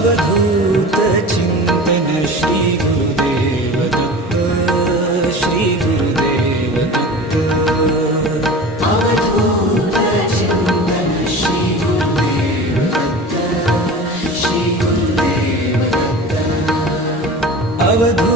अवधूत चिंतन श्री गुरुदेव दत्त, श्री गुरुदेव दत्त। अवधूत चिंतन श्री गुरुदेव दत्त, श्री गुरुदेव दत्त। अवधूत